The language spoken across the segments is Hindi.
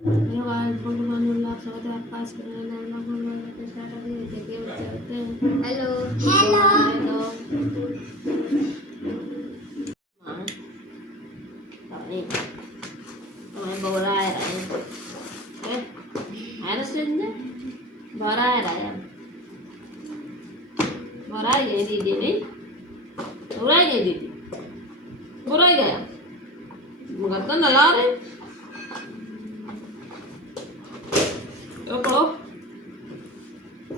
Hello guys, good morning. लोग स्वागत है आपका आज के नए व्लॉग में। तो स्टार्ट अभी देखिए होते हैं। हेलो हेलो हाँ पानी हमें बोरा है ना सिंध बोरा है बोरा है दीदी नहीं बोरा है दीदी बोरा है गया मगर तो ना ला रहे तो पढ़ो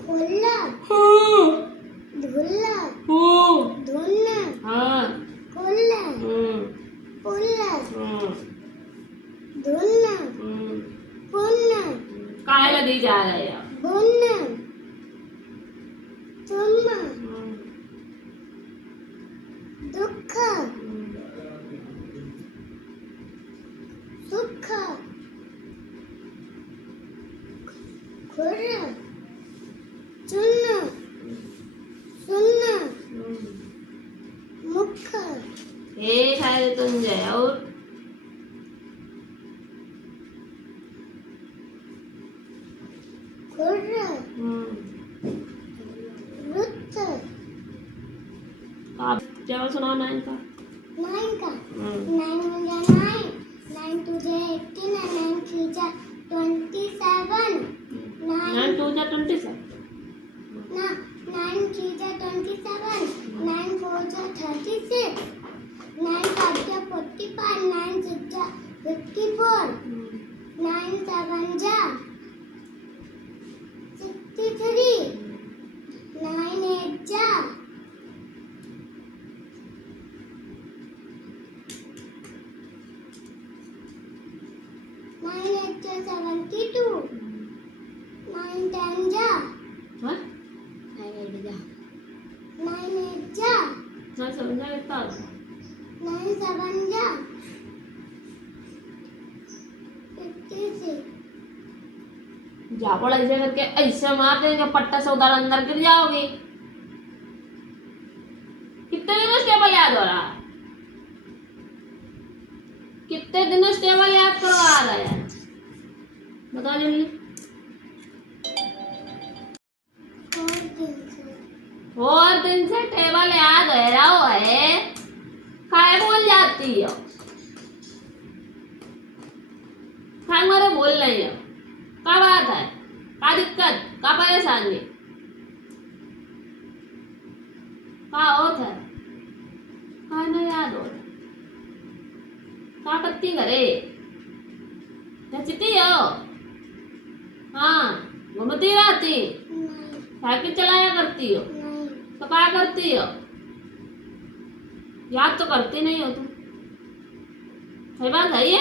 खुल्ला हाँ धुल्ला हाँ धुल्ला हाँ खुल्ला पुल्ला धुल्ला पुल्ला काहे दी जा रहे हैं बुन्ना तुम्मा दुख सुख खुर्रा चुन्ना सुन्ना मुख हे खाए तुम जाए और खुर्रा रुत आप क्या सुना नाइन का नाइन का नाइन हो जा नाइन नाइन तुझे 18 है नाइन थ्री जा 27 नाइन टू जा 27 ना नाइन थ्री जा 27 नाइन फोर जा 36 नाइन फाइव जा 45 नाइन सिक्स जा 54 नाइन सेवन जा 63 नाइन एट जा 72 9 10 जा हाँ 9 8 जा ना समझा कितना 9 7 जा 56 जा पड़ा ऐसे करके ऐसे मार देंगे पट्टा से उधर अंदर गिर जाओगे कितने दिनों स्टेबल याद हो रहा कितने दिनों स्टेबल याद करवा रहा है बता जल्दी 4 दिन से टेबल याद है रहा है खाए बोल जाती हो खाए मारे बोल रही हो क्या बात है क्या दिक्कत क्या परेशानी क्या होता है क्या नहीं याद हो क्या करती करे नचती हो हाँ घूमती रहती साइकिल चलाया करती हो तो क्या करती हो याद तो करती नहीं हो तुम सही बात है ये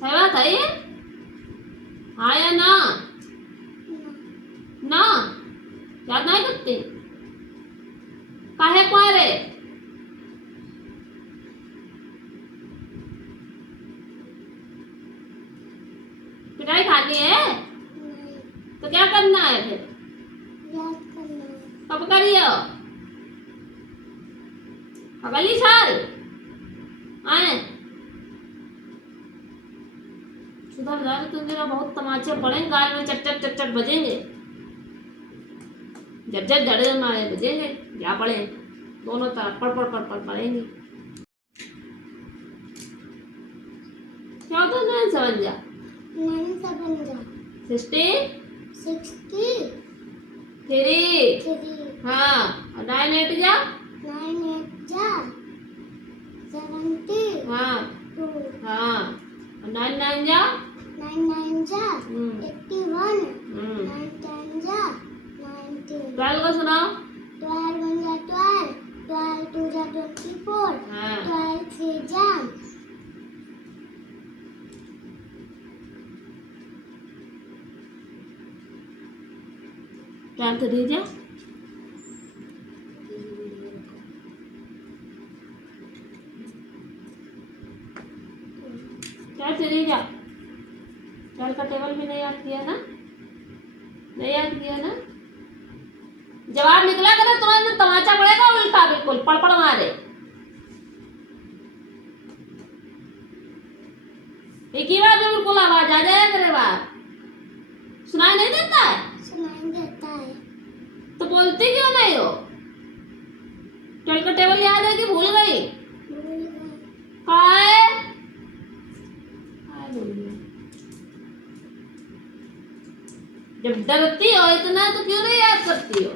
सही बात है ये हाँ या ना ना याद नहीं करती काहे मारे पिटाई खानी है तो क्या करना है फिर कब करियो अगली साल आए सुधर जा तुम जरा बहुत तमाचे पड़ेंगे गाल में चट चट चट चट बजेंगे जब जब जड़े मारे बजेंगे क्या पड़े दोनों तरफ पड़ पड़ पड़ पड़ पड़ेंगे क्या होता है 9 7 जा 60 3 हाँ 9 8 जा 70 हाँ 2 हाँ 9 9 जा 9 जा 81 हम्म 9 10 जा 19 12 को सुनाओ 12 1 जा 12 12 2 जा 24 हाँ 12 3 जा 12 3 जा 12 3 जा 12 का टेबल भी नहीं याद किया ना नहीं याद किया ना जवाब निकला करे तुरंत तमाचा पड़ेगा उल्टा बिल्कुल पड़ पड़ मारे एक ही बार में बिल्कुल आवाज आ जाया करे बाहर, सुनाई नहीं देता है सुनाई देता है। तो बोलती क्यों नहीं हो? ट्वेल्व का टेबल याद है कि भूल गई? भूल गए। कहाँ है? भूल गई। जब डरती हो इतना तो क्यों नहीं याद करती हो?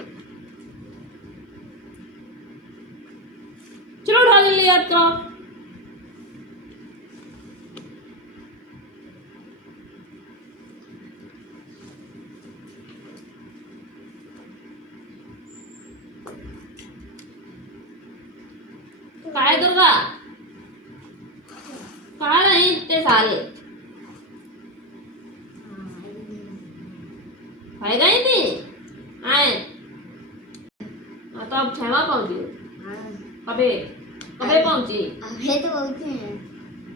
चलो उठा जल्दी याद करो। काय दुर्गा कहाँ रही इतने साल? खाई गई थी आए तो अब छवा पहुंची हो। कबे कबे पहुंची? अबे तो बोलते हैं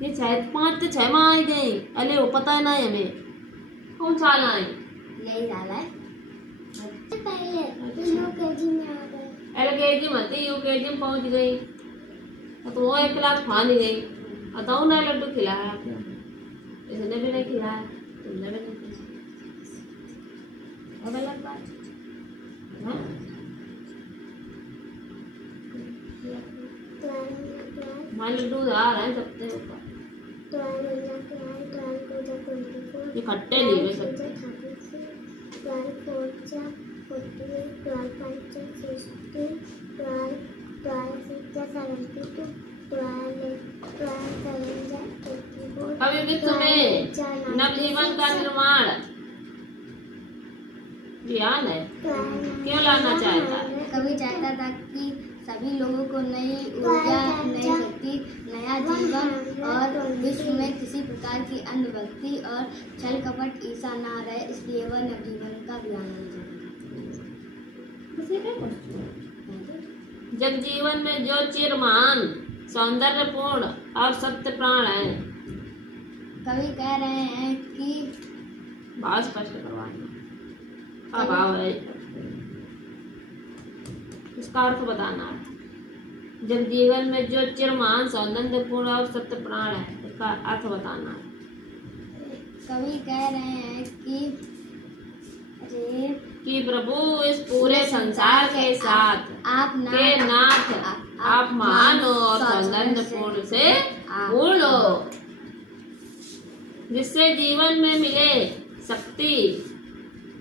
ये शायद 5 से 6 माह आई गई। अरे वो पता है ना हमें कौन साल आई। यही डाला है पहले यूकेजी में आ गए। एलकेजी मत यूकेजी में पहुंच गई तो वो 1 क्लास फानी गई। बताओ ना लड्डू खिलाया आपने? इसने भी नहीं खिलाया, तुमने भी नहीं खिलाया। अब अलग बात हाँ? हमारे लड्डू आ रहे हैं सबसे ऊपर। ये खट्टे लिए हुए सब। 12 कभी भी तुम्हें नवजीवन का निर्माण ज्ञान है क्यों लाना चाहता है? कभी चाहता था कि सभी लोगों को नई ऊर्जा, नई शक्ति, नया जीवन और विश्व में किसी प्रकार की अंधभक्ति और छल कपट ईर्षा ना रहे, इसलिए वह नवजीवन का ज्ञान लेना चाहता था। जब जीवन में जो चिरमान सौंदर्यपूर्ण और सत्य प्राण है। कवि कह रहे हैं कि भाव स्पष्ट करवाना अभाव है, इसका अर्थ बताना है। जब जीवन में जो चिरमान सौंदर्यपूर्ण और सत्य प्राण है, इसका अर्थ बताना है। कवि कह रहे हैं कि प्रभु इस पूरे संसार के साथ आप महान हो और सौंदर्यपूर्ण से पूर्ण हो, जिससे जीवन में मिले शक्ति,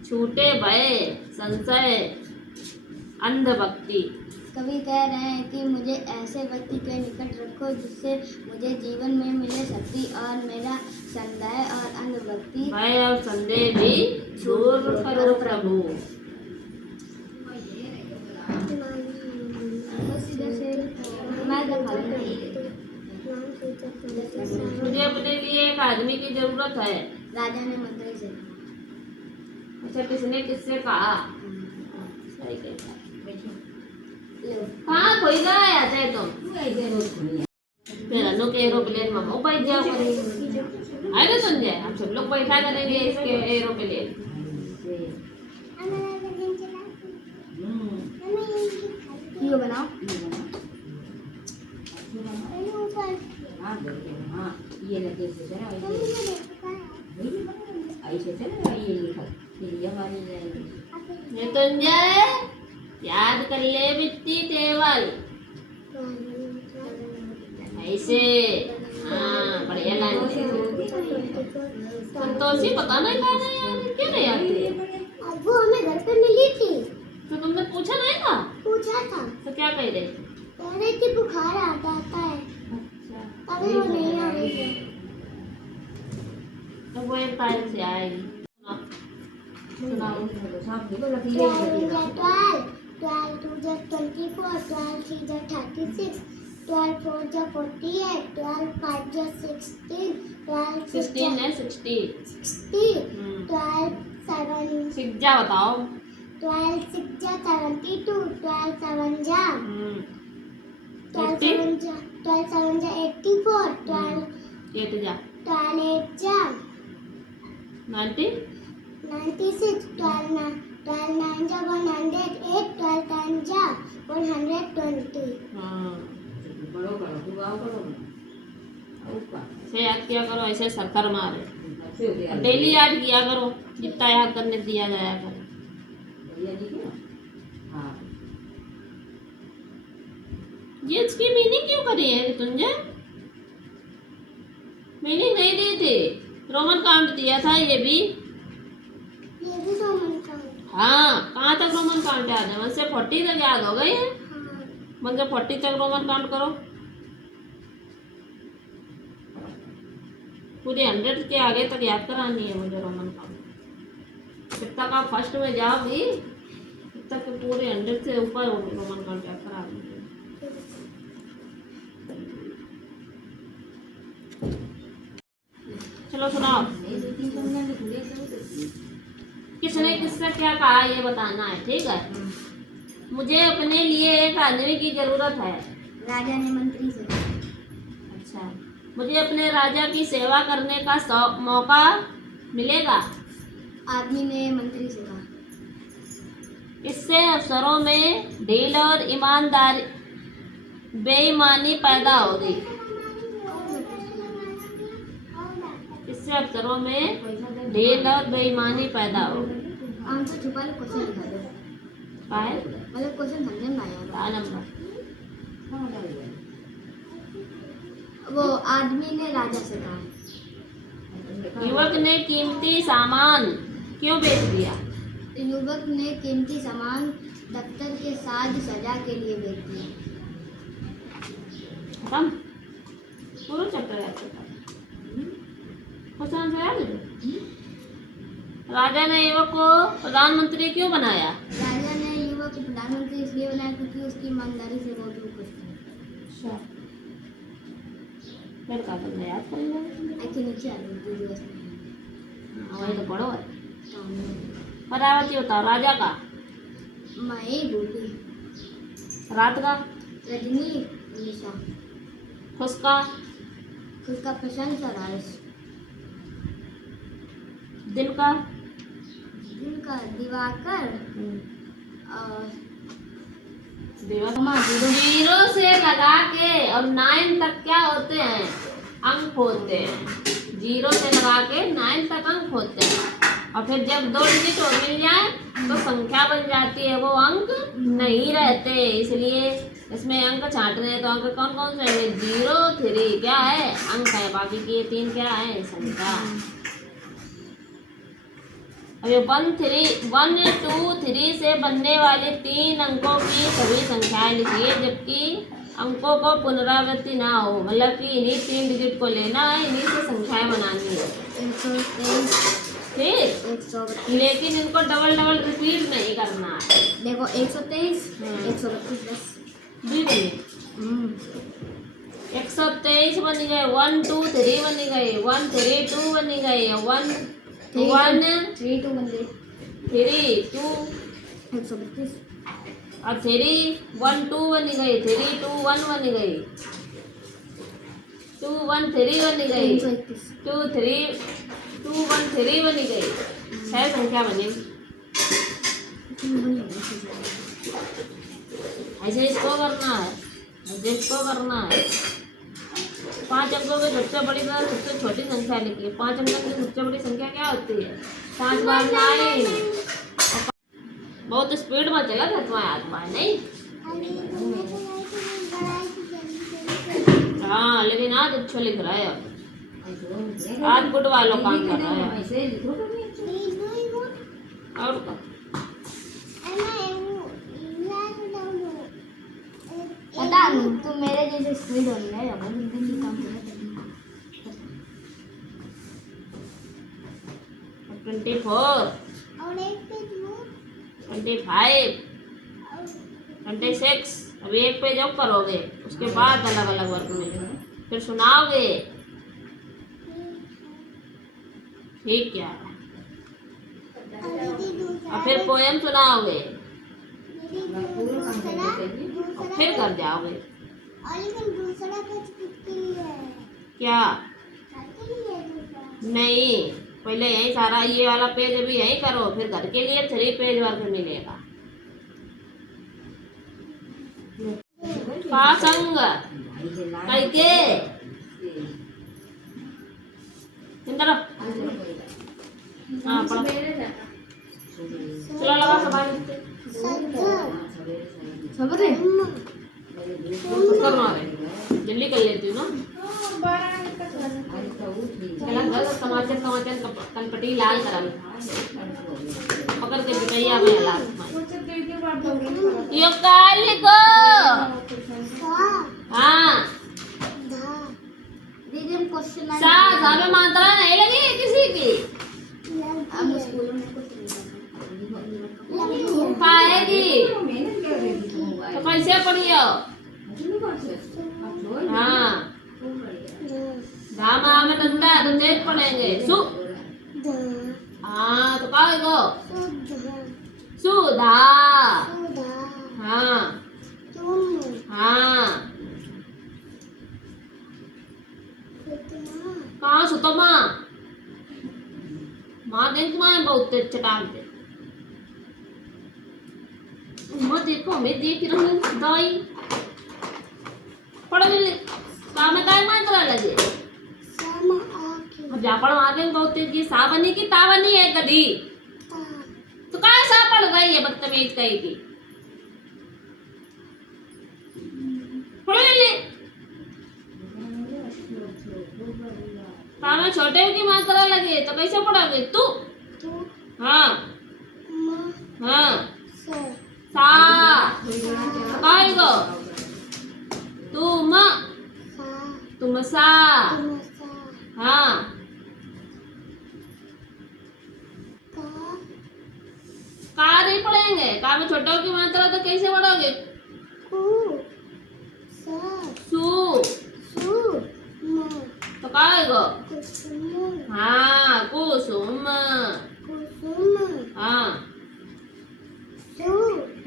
छूटे भय, संशय, अंधभक्ति। कवि कह रहे हैं कि मुझे ऐसे व्यक्ति के निकट रखो जिससे मुझे जीवन में मिले शक्ति और मेरा संदेह और अंधभक्ति, भय और संदेह भी दूर करो प्रभु। मुझे अपने लिए एक आदमी की जरूरत है। राजा ने मंत्री से अच्छा किसने किससे कहा? सही कहता। कहाँ खोई गया थे तुम? मेरा नो के एरोप्लेन में वो बैठ जाओ करेंगे। आए ना संजय, हम सब लोग बैठा करेंगे इसके एरोप्लेन। ये बनाओ। ये लगे से जरा ऐसे से ना ये लिखा ये हमारी ये संजय याद कर ले बित्ती टेबल ऐसे। हाँ बढ़िया लाइन से। संतोषी पता नहीं कहा नहीं याद क्यों नहीं आती? अब वो हमें घर पे मिली थी। तो तुमने पूछा नहीं था? पूछा था तो क्या कह रही? कह रही थी बुखार आता है। अच्छा अभी वो नहीं आ रही है। तो वो एक टाइम से आएगी। सुनाओ। साहब देखो लकी 12 2 24 12 3 36 12 4 48 12 5 16 12 16 है 60 12 7 सिज्जा बताओ। 12 6 72 12 7 12 7 84 12 8 जा 8 90 96 12 9 108 12 10 120। हाँ बड़ो करो तू आओ करो ऊपर ऐसे याद किया करो, ऐसे सरकार मारे से हो गया डेली याद किया करो, जितना याद करने दिया जाया करो। बढ़िया जी क्या हाँ ये इसकी मीनिंग क्यों करी है तुझे? मीनिंग नहीं दी थी, रोमन काउंट दिया था ये भी। ये भी रोमन काउंट। हाँ, कहाँ तक रोमन काउंट याद है? 1 से 40 तक याद हो गई है। हाँ 1 से 40 तक रोमन काउंट करो। पूरे 100 के आगे तक याद करानी है मुझे रोमन काउंट। जब तक आप फर्स्ट में जाओगी तब तक पूरे 100 से ऊपर रोमन काउंट याद करा दूंगी। चलो सुनाओ, नहीं 2-3 समझा के थोड़ी ऐसे होते किसने किससे क्या कहा ये बताना है, ठीक है? मुझे अपने लिए एक आदमी की जरूरत है। राजा ने मंत्री से कहा। अच्छा, मुझे अपने राजा की सेवा करने का मौका मिलेगा। आदमी ने मंत्री से कहा। इससे अफसरों में ढील और ईमानदारी बेईमानी पैदा होगी। इससे अफसरों में ढील और बेईमानी पैदा होगी। आंसर छुपा ले, क्वेश्चन लिखा दो। का है? मतलब क्वेश्चन समझ में आया होगा। का नंबर? समझ आ गया वो आदमी ने राजा से कहा। युवक ने कीमती सामान क्यों बेच दिया? युवक ने कीमती सामान दफ्तर के साज सजा के लिए बेच दिया। खत्म, पूरा चैप्टर याद करता है। क्वेश्चन आंसर याद है? राजा ने युवक को प्रधानमंत्री क्यों बनाया? राजा ने युवक को प्रधानमंत्री इसलिए बनाया क्योंकि उसकी ईमानदारी से बहुत लोग खुश थे। अच्छा, फिर का तुमने याद कर लिया? ऐसे नीचे आ गई दिवस वही तो पढ़ो है। में परावती होता राजा का, मई बूढ़ी रात का, रजनी निशा खुशका, उसका प्रशंसा राज दिन का, जिनका दिवाकर और दिवस। जीरो से लगा के और 9 तक क्या होते हैं? अंक होते हैं। 0 से लगा के 9 तक अंक होते हैं, और फिर जब 2 डिजिट और मिल जाए तो संख्या बन जाती है, वो अंक नहीं रहते। इसलिए इसमें अंक छांटने हैं, तो अंक कौन कौन से हैं? 0, 3 क्या है? अंक है, बाकी के 3 क्या है? संख्या। अब ये 1, 2, 3 से बनने वाले 3 अंकों की सभी संख्याएं लिखिए, जबकि अंकों को पुनरावृत्ति ना हो। मतलब कि इन्हीं 3 डिजिट को लेना है, इन्हीं से संख्याएं बनानी है, 123 ठीक? 132 लेकिन इनको डबल डबल रिपीट नहीं करना है। देखो 123 हम्म। 132 बस। भी बनी 123 बन गए, 1, 2, 3 बन गए, 1, 3, 2 बन गए, 1, 1, 3 2 बन गए 3, 2 132 और 3, 1, 2 बन गई, 3, 2, 1 बन गई, 2, 1, 3 बन गई, 331 2, 3, 2, 1, 3 बन गई। 6 संख्या बनी। ऐसे इसको करना है, ऐसे इसको करना है। 5 अंकों की सबसे बड़ी बार सबसे छोटी संख्या लिखिए। 5 अंकों की सबसे बड़ी संख्या क्या होती है? 5 बार 9। बहुत स्पीड में चला था तुम्हारा आत्मा, नहीं? हाँ, लेकिन आज अच्छा लिख रहा है। आज गुड वालों काम कर रहा है। ऐसे लिखो कभी और क्या? पता नहीं तू मेरे जैसे स्पीड हो रही है, अब जल्दी काम कर 24, 25, 26। अभी एक पेज और करोगे, उसके बाद अलग अलग वर्ग में फिर सुनाओगे, ठीक क्या? और फिर पोयम सुनाओगे, पूरा काम कर देते और फिर कर जाओगे। दूसरा पेज किसके लिए है? क्या? किसके लिए दूसरा? नहीं, पहले यही सारा ये वाला पेज अभी यही करो, फिर घर के लिए 3 पेज वर्ग मिलेगा। का संग हैं कैके इंदर हाँ पढ़ो चलो लगा सवाल सबरे करना है जल्दी कर लेती हूँ ना चला घर समाचार समाचार कनपटी लाल करा पकड़ के बिटैया में लाल यो काल लिखो हाँ दीदी हम क्वेश्चन सा सा में मात्रा नहीं लगी किसी की हम स्कूल में पाएगी तो कैसे पढ़ियो हाँ धाम में डंडा है तो तेज पढ़ेंगे सु हाँ तो कहोगे सुधा हाँ हाँ कहाँ सुतमा माँ देख माँ बहुत चटाते मैं देखो मैं देख रही हूँ दाई पढ़ मिले काम में काय मान करा लगे अब जा पढ़ आगे बहुत तेजी सा बनी की ता बनी है गधी तो काय सा पढ़ रही है बदतमीज कही की पढ़ मिले ता में छोटे की मात्रा लगे तो कैसे पढ़ोगे तू हाँ हाँ सा काय गो तुम सा हाँ का नहीं पढ़ेंगे का में छोटों की मात्रा तो कैसे पढ़ोगे सु तो का आएगा हाँ कुसुम हाँ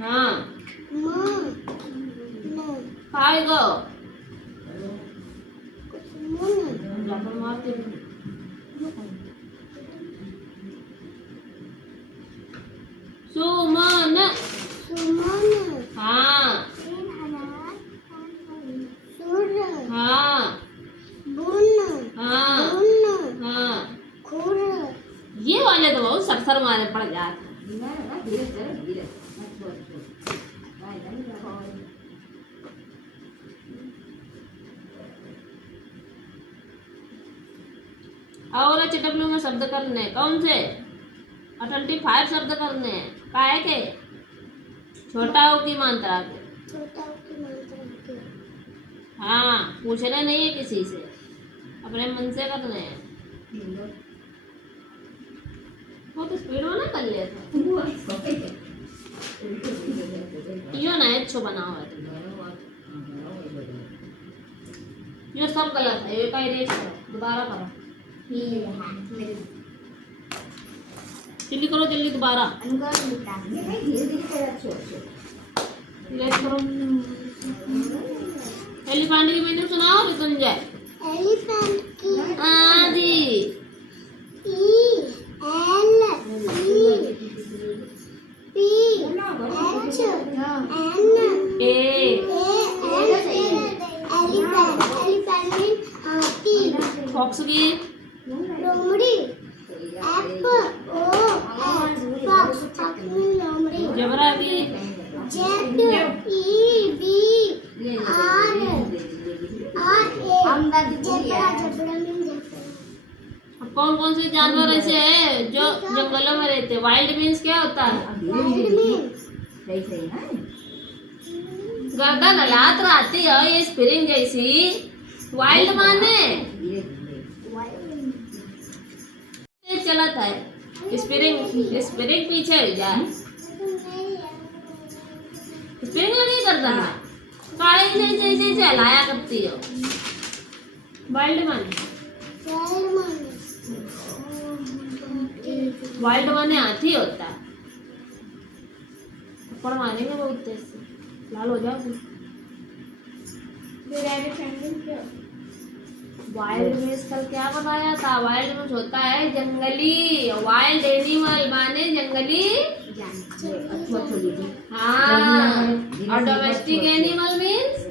हाँ का आएगा जाकर मारते सुमन हाँ हाँ हाँ हाँ ये वाले तो बहुत सरसर मारे पड़ जाते और HW में शब्द करने कौन से 25 शब्द करने हैं काहे के छोटा हो की मात्रा के हाँ पूछने नहीं है किसी से अपने मन से करने हैं बहुत स्पीड में ना कर लिया था यो ना अच्छो बना हुआ है यो सब गलत है ये का इरेज करो दोबारा करो जल्दी करो जल्दी दोबारा इरेज करो एलिफेंट की मीनिंग सुनाओ मृत्युंजय एलिफेंट की आदि फॉक्स की लोमड़ी जबरा की कौन कौन से जानवर ऐसे हैं जो जंगलों में रहते हैं वाइल्ड मीन्स क्या होता है गर्दन हलात रहती है ये स्प्रिंग जैसी वाइल्ड माने चलत है स्प्रिंग स्प्रिंग पीछे हो जाए स्प्रिंग लगी गर्दन में काले जैसे जैसे हलाया करती हो वाइल्ड माने वाइल्ड माने हाथी होता है थप्पड़ मारेंगे बहुत तेज से लाल हो जाओगे वाइल्ड में कल क्या बताया था वाइल्ड में होता है जंगली वाइल्ड एनिमल माने जंगली हाँ और डोमेस्टिक एनिमल मीन्स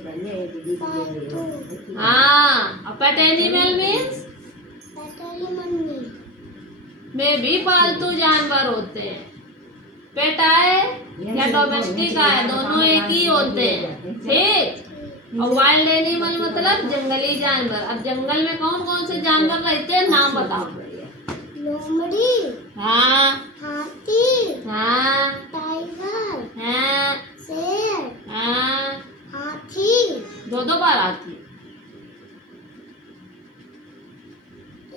हाँ और पेट एनिमल मीन्स मेरी मम्मी। में भी पालतू जानवर होते हैं। पेट आए या डोमेस्टिक आए, दोनों एक ही होते हैं। ठीक। और वाइल्ड एनिमल मतलब जंगली जानवर। अब जंगल में कौन कौन से जानवर रहते हैं, नाम बताओ। लोमड़ी, हाँ हाथी, हाँ टाइगर, हाँ शेर, हाँ। हाथी। दो दो बार आती।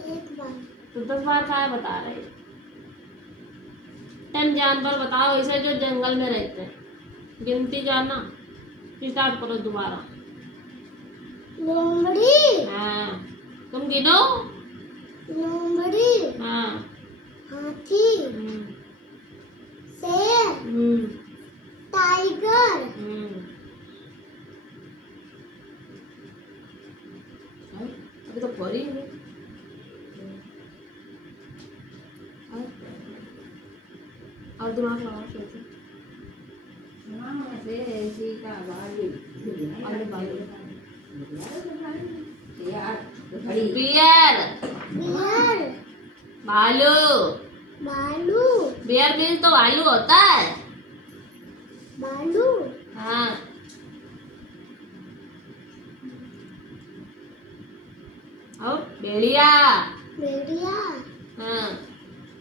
एक बार। तो 10 बार का बता रहे। 10 जानवर बताओ ऐसे जो जंगल में रहते हैं। गिनती जाना, स्टार्ट करो दोबारा। लोमड़ी, हाँ, तुम गिनो। लोमड़ी, हाँ। हाथी, हम्म, शेर, हम्म, टाइगर, अभी तो पढ़ी है। और दिमाग लगाओ, सोचो। ऐसे ऐसे का भालू यार घड़ी बियर, बियर, भालू। भालू, बियर मीन्स तो भालू होता है। भालू, हाँ। और भेड़िया। भेड़िया, हाँ।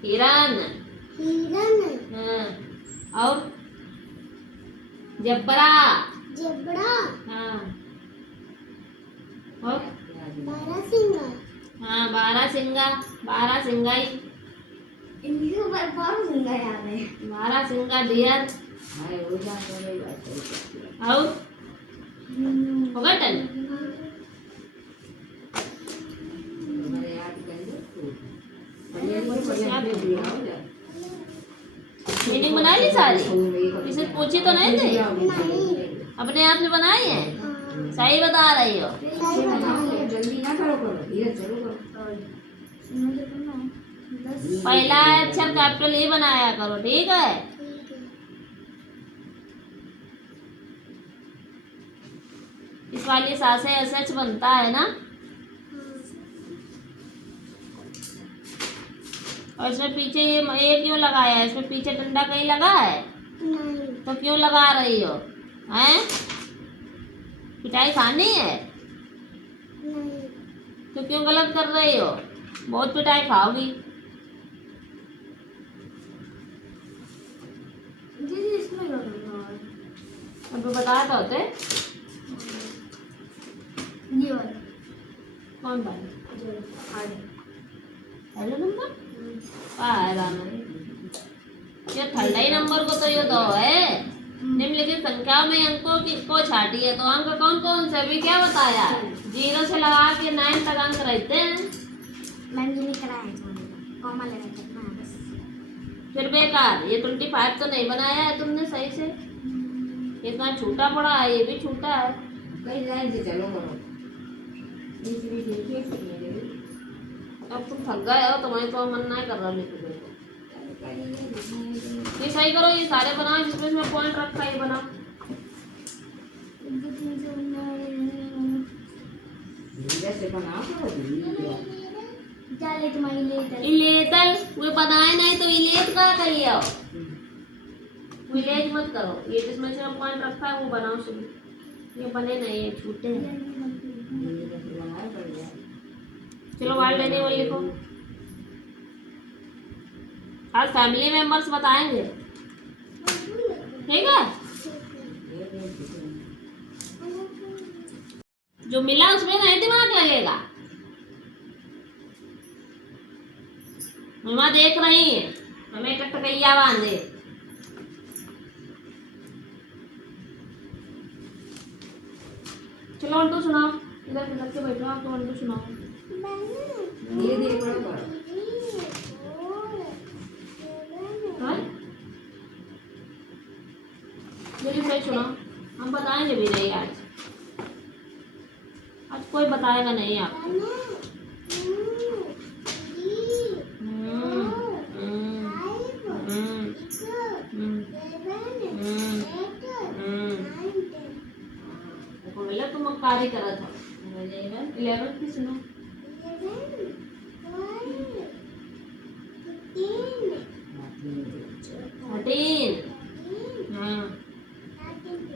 हिरन। हिरन, हाँ। और जेब्रा। जेब्रा, हाँ। और बारहसिंगा। हाँ, बारहसिंगा। बारहसिंगाई। इनके ऊपर बारहसिंगा याद है। बारहसिंगा डियर। हाय हो जा करे बात और होगा टन। हमारे याद कर दो बढ़िया मीनिंग बना ली सारी। इसे पूछी तो नहीं थी, अपने आप से बनाई है। सही बता रही हो। सही बताइए। जल्दी ना करो करो धीरे चलो करो। पहला अक्षर कैपिटल ई बनाया करो, ठीक है। इस वाली सा से एस बनता है ना। और इसमें पीछे ये क्यों लगाया है, इसमें पीछे डंडा कहीं लगा है नहीं, तो क्यों लगा रही हो, हैं? पिटाई खानी है नहीं, तो क्यों गलत कर रही हो, बहुत पिटाई खाओगी। दीदी इसमें क्या करना है? अब बताया तो होते। ये वाला कौन बात जो आगे। पहले नंबर है दाना, ये थर्ड ही नंबर को तो ये दो है। निम्नलिखित संख्याओं में अंकों की को छाटी है, तो अंक कौन कौन से अभी क्या बताया, 0 से लगा के 9 तक अंक रहते हैं। मैंने नहीं कराया कॉमा लगा के ना बस। फिर बेकार, ये 25 तो नहीं बनाया है तुमने सही से, इतना छूटा पड़ा है, ये भी छूटा है। कहीं जाए से चलो करो बीच बीच में अब तुम थक गए हो, तुम्हारी तो मन नहीं कर रहा लिखने को। ये सही करो, ये सारे बनाओ जिसमें इसमें पॉइंट रखा है, ये बनाओ। जैसे बनाओ करो जाले तुम्हारी लेटर इलेतल वो बनाए नहीं तो इलेत का करिए, विलेज मत करो। ये जिसमें से हम पॉइंट रखा है वो बनाओ शुरू। ये बने नहीं, ये छूटे हैं। बनाया पड़ गया। चलो वाइल्ड एनिमल लिखो। आज फैमिली मेंबर्स बताएंगे, ठीक है। जो मिला उसमें नहीं दिमाग लगेगा। मम्मा देख रही है, हमें टकटकैया बांधे। चलो अंटू सुनाओ, इधर इधर के बैठो आप, तो अंटू सुनाओ। धीरे धीरे पढ़ो करो हाँ? जल्दी सही सुनाओ, हम बताएंगे भी नहीं आज। आज कोई बताएगा नहीं आपको। बोले तुम कार्य करा था 11 की सुनो। 13 हाँ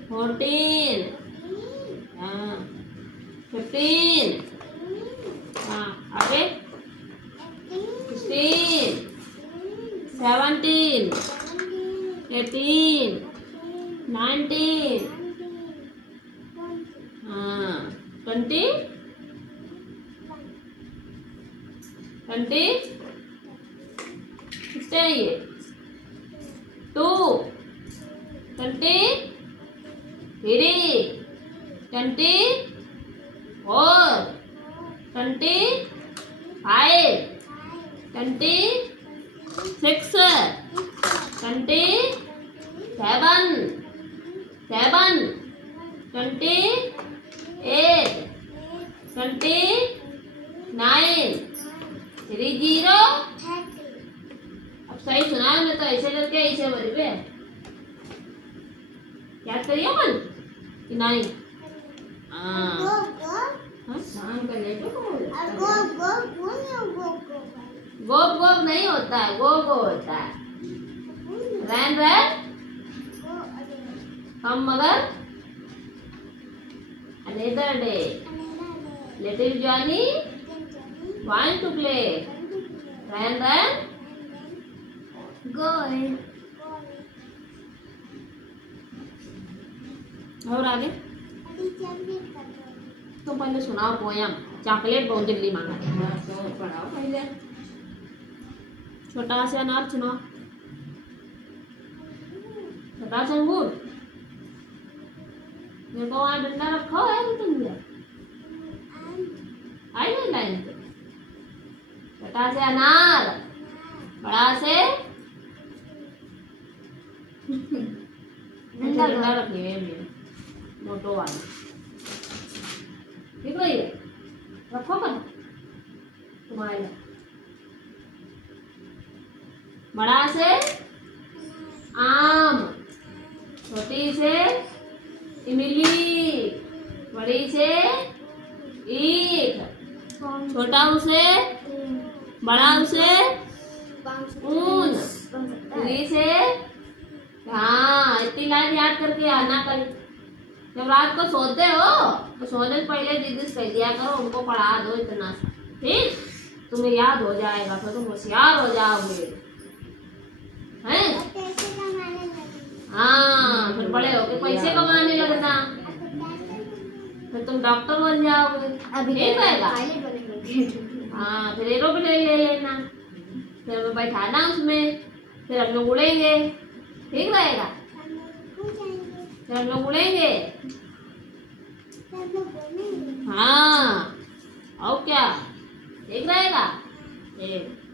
14 हाँ 15 हाँ आगे 16 17 18 19 हाँ 20 कितने हैं ये 2 20 3 20 4 20 5 20 6 20 7 20 8 20 9 3 0 अब सही सुना है तो ऐसे करके ऐसे बोल पे याद करिए मन कि नहीं हाँ हाँ शाम का लेट हो गोप गोप नहीं होता है गो गो होता है रैन रैन हम मगर another day little Johnny want to play run run go और आगे तुम पहले सुनाओ पोयम चॉकलेट बहुत जल्दी मांगा तो पढ़ाओ पहले छोटा से अनार सुनाओ छोटा सा अंगूर मेरे को वहाँ डंडा रखा है तो तुम आई नहीं लाइन पे छोटा से अनार बड़ा से डंडा रखी है मेरे मोटो वाली ठीक है रखो कर तुम्हारे बड़ा से आम छोटी से इमली बड़ी से ईख छोटा उसे बड़ा उसे ऊन री से हाँ इतनी लाइन याद करके आना कल जब रात को सोते हो तो सोने से पहले दीदी से कह दिया करो उनको पढ़ा दो इतना ठीक तुम्हें याद हो जाएगा फिर तुम होशियार हो जाओगे हैं हाँ फिर बड़े होके पैसे कमाने लगना फिर तुम डॉक्टर बन जाओगे ठीक रहेगा हाँ फिर एरोप्लेन ले लेना फिर हमें बैठाना उसमें फिर हम लोग उड़ेंगे ठीक रहेगा फिर हम लोग उड़ेंगे हाँ और क्या ठीक रहेगा ठीक